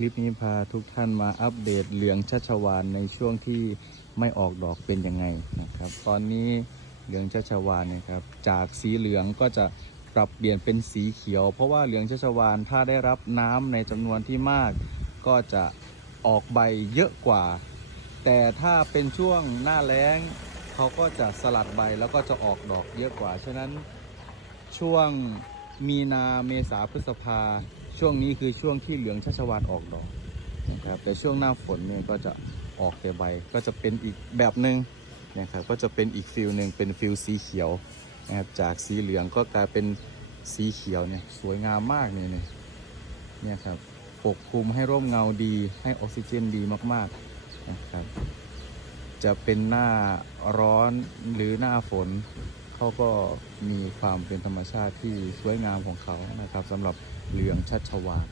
คลิปนี้พาทุกท่านมาอัปเดตเหลืองชัชวานในช่วงที่ไม่ออกดอกเป็นยังไงนะครับ ตอนนี้เหลืองชัชวานเนี่ยครับ จากสีเหลืองก็จะปรับเปลี่ยนเป็นสีเขียว เพราะว่าเหลืองชัชวานถ้าได้รับน้ำในจำนวนที่มาก ก็จะออกใบเยอะกว่า แต่ถ้าเป็นช่วงหน้าแล้งเขาก็จะสลัดใบแล้วก็จะออกดอกเยอะกว่า ฉะนั้นช่วงมีนาเมษาพฤษภา ช่วงนี้คือช่วงที่เหลืองชัชวานออกดอกนะครับแต่ช่วงหน้าฝนเนี่ยก็จะออกแต่ใบก็จะเป็นอีกแบบหนึ่งนะครับก็จะเป็นอีกฟิลหนึ่งเป็นฟิลสีเขียวนะครับจากสีเหลืองก็กลายเป็นสีเขียวเนี่ยสวยงามมากเนี่ยเนี่ยครับปกคลุมให้ร่มเงาดีให้ออกซิเจนดีมากๆนะครับจะเป็นหน้าร้อนหรือหน้าฝน เขาก็มีความเป็นธรรมชาติที่สวยงามของเขานะครับสำหรับเหลืองชัชวาน